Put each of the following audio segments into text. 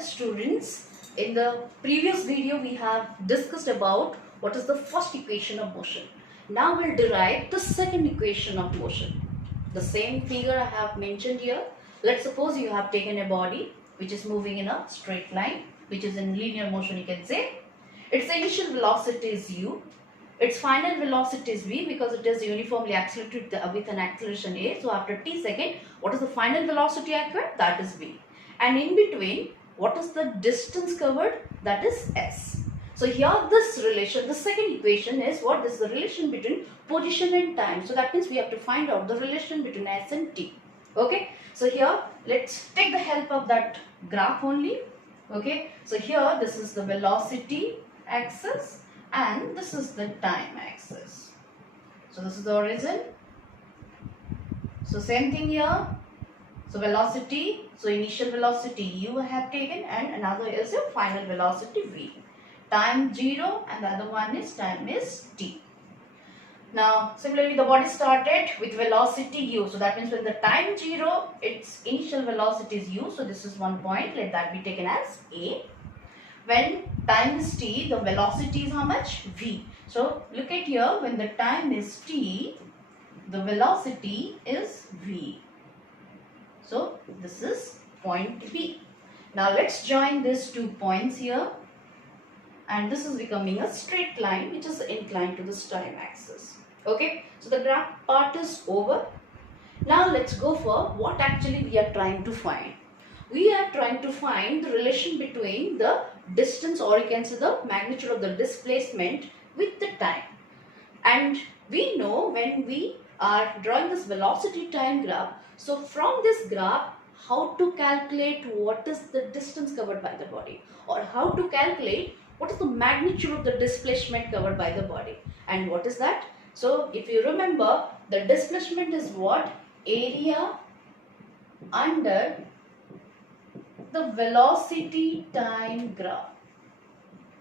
Well, students, in the previous video we have discussed about what is the first equation of motion. Now we'll derive the second equation of motion. The same figure I have mentioned here. Let's suppose you have taken a body which is moving in a straight line, which is in linear motion, you can say. Its initial velocity is u. Its final velocity is v because it is uniformly accelerated with an acceleration a. So after t second, what is the final velocity occurred? That is v. And in between, what is the distance covered? That is s. So here this relation, the second equation is what is the relation between position and time. So that means we have to find out the relation between s and t. Okay. So here let's take the help of that graph only. Okay. So here this is the velocity axis and this is the time axis. So this is the origin. So same thing here. So velocity, so initial velocity u have taken and another is your final velocity v. Time 0 and the other one is time is t. Now similarly the body started with velocity u. So that means when the time 0, its initial velocity is u. So this is one point, let that be taken as a. When time is t, the velocity is how much? V. So look at here, when the time is t, the velocity is v. So this is point B. Now let's join these 2 points here. And this is becoming a straight line which is inclined to this time axis. Okay. So the graph part is over. Now let's go for what actually we are trying to find. We are trying to find the relation between the distance, or you can say the magnitude of the displacement with the time. And we know when we are drawing this velocity time graph, so from this graph, how to calculate what is the distance covered by the body, or how to calculate what is the magnitude of the displacement covered by the body. And what is that? So if you remember, the displacement is what? Area under the velocity time graph.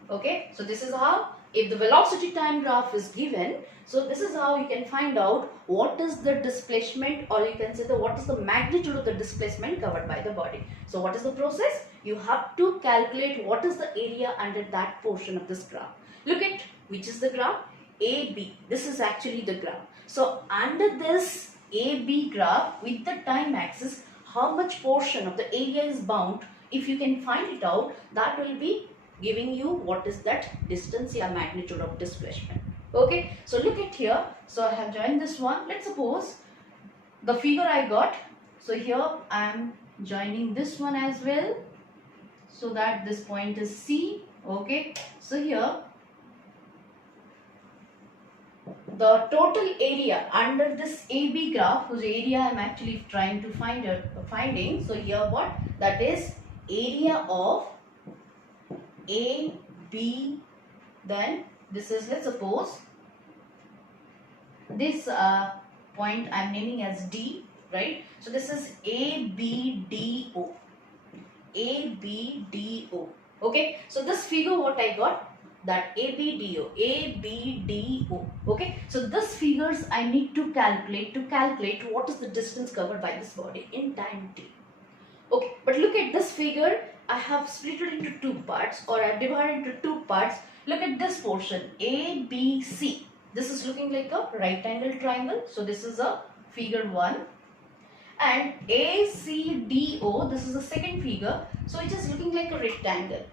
Okay, so this is how, if the velocity time graph is given, so this is how you can find out what is the displacement, or you can say what is the magnitude of the displacement covered by the body. So what is the process? You have to calculate what is the area under that portion of this graph. Look at which is the graph? AB. This is actually the graph. So under this AB graph with the time axis, how much portion of the area is bound? If you can find it out, that will be giving you what is that distance or magnitude of displacement. Okay, so look at here. So I have joined this one. Let's suppose the figure I got. So here I am joining this one as well, so that this point is C. Okay, so here the total area under this AB graph, whose area I am actually trying to finding. So here what? That is area of A, B, then this is, let's suppose this point I am naming as D, right? So this is ABDO. ABDO. Okay, so this figure what I got? That ABDO. ABDO. Okay, so this figures I need to calculate what is the distance covered by this body in time t. Okay, but look at this figure. I have split it into 2 parts, or I have divided into 2 parts. Look at this portion ABC. This is looking like a right angle triangle. So this is a figure 1. And ACDO, this is the second figure. So it is looking like a rectangle.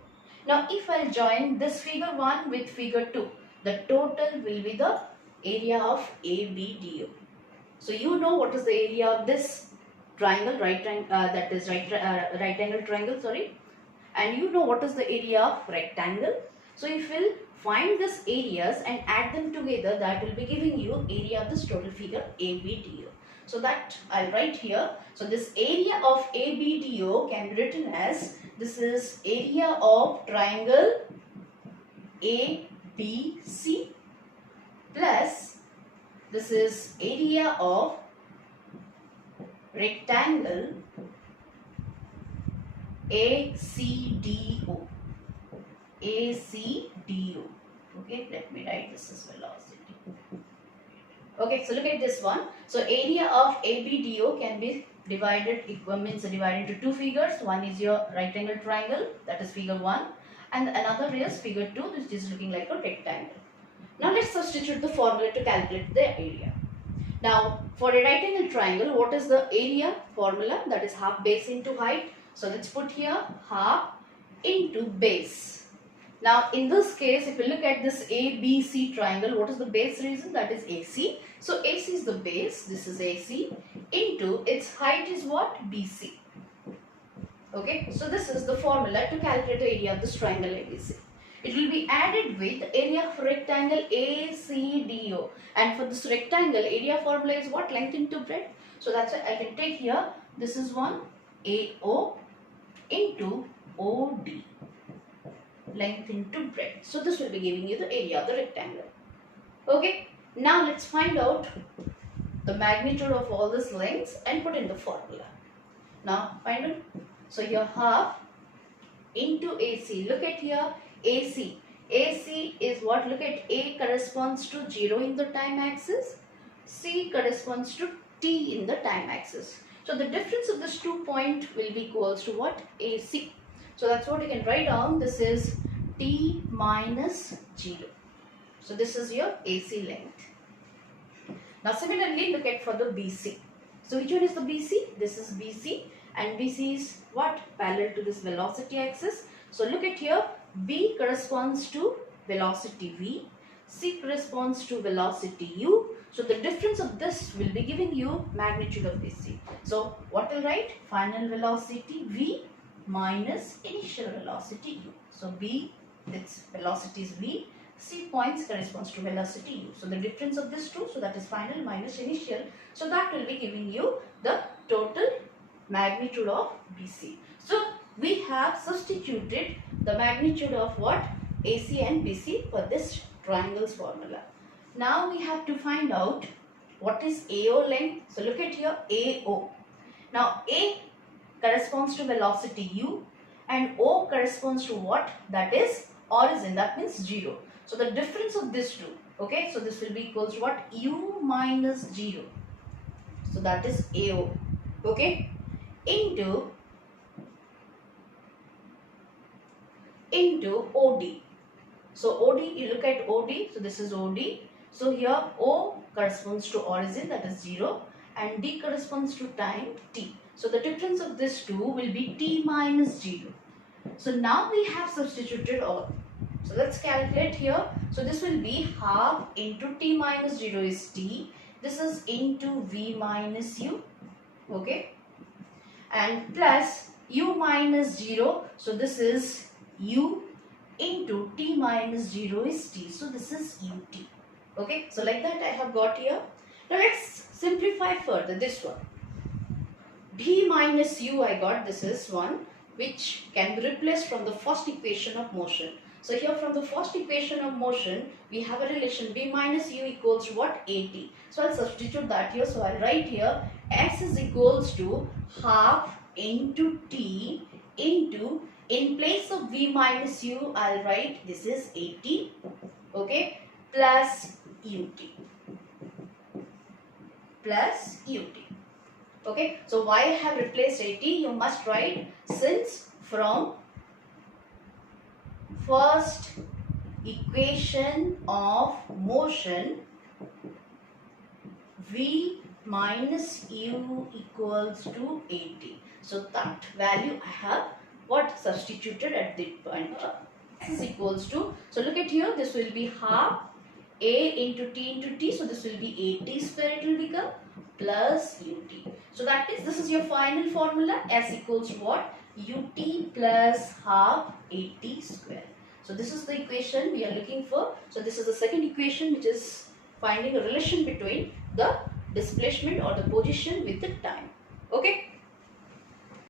Now if I join this figure 1 with figure 2, the total will be the area of ABDO. So you know what is the area of this triangle, right angle triangle, sorry. And you know what is the area of rectangle. So if we'll find these areas and add them together, that will be giving you area of this total figure ABDO. So that I'll write here. So this area of ABDO can be written as, this is area of triangle ABC plus this is area of rectangle ACDO. ACDO. Okay, let me write this as velocity. Okay, so look at this one. So area of ABDO can be divided means divided into two figures. One is your right angle triangle, that is figure 1, and another is figure 2, which is looking like a rectangle. Now let's substitute the formula to calculate the area. Now for a right angle triangle, what is the area formula? That is half base into height. So let's put here half into base. Now in this case, if you look at this ABC triangle, what is the base region? That is AC. So AC is the base, this is AC, into its height is what? BC. Okay, so this is the formula to calculate the area of this triangle ABC. It will be added with area of rectangle ACDO, and for this rectangle, area formula is what? Length into breadth. So that's why I can take here, this is one AO into OD, length into breadth. So this will be giving you the area of the rectangle. Okay, now let's find out the magnitude of all these lengths and put in the formula. Now find it. So here half into AC. Look at here AC. AC is what? Look at A corresponds to 0 in the time axis. C corresponds to T in the time axis. So the difference of this 2 point will be equals to what? AC. So that's what you can write down. This is T minus 0. So this is your AC length. Now similarly, look at for the BC. So which one is the BC? This is BC, and BC is what? Parallel to this velocity axis. So look at here, B corresponds to velocity V, C corresponds to velocity U. So the difference of this will be giving you magnitude of BC. So what will write? Final velocity V minus initial velocity U. So B, its velocity is V, C points corresponds to velocity U. So the difference of this two, so that is final minus initial. So that will be giving you the total magnitude of BC. So we have substituted the magnitude of what? AC and BC for this triangle's formula. Now we have to find out what is AO length. So look at here AO. Now A corresponds to velocity U and O corresponds to what? That is origin, that means 0. So the difference of these two, okay, so this will be equals to what? U minus 0. So that is AO, okay, into OD. So OD, you look at OD, so this is OD. So here O corresponds to origin, that is 0, and D corresponds to time T. So the difference of these two will be T minus 0. So now we have substituted all. So let's calculate here. So this will be half into T minus 0 is T. This is into V minus U, okay, and plus U minus 0. So this is U into T minus 0 is T. So this is UT. Okay, so like that I have got here. Now let's simplify further this one. D minus U I got, this is one which can be replaced from the first equation of motion. So here from the first equation of motion, we have a relation B minus U equals to what? AT. So I'll substitute that here. So I'll write here S is equals to half into T into, in place of V minus U, I'll write this is AT, okay, plus UT. Plus UT. Okay, so why I have replaced AT? You must write, since from first equation of motion V minus U equals to AT. So that value I have what substituted at the point. X is equals to, so look at here, this will be half A into T, so this will be AT square, it will become plus UT. So that is, this is your final formula, S equals to what? UT plus half AT square. So this is the equation we are looking for. So this is the second equation, which is finding a relation between the displacement or the position with the time. Okay.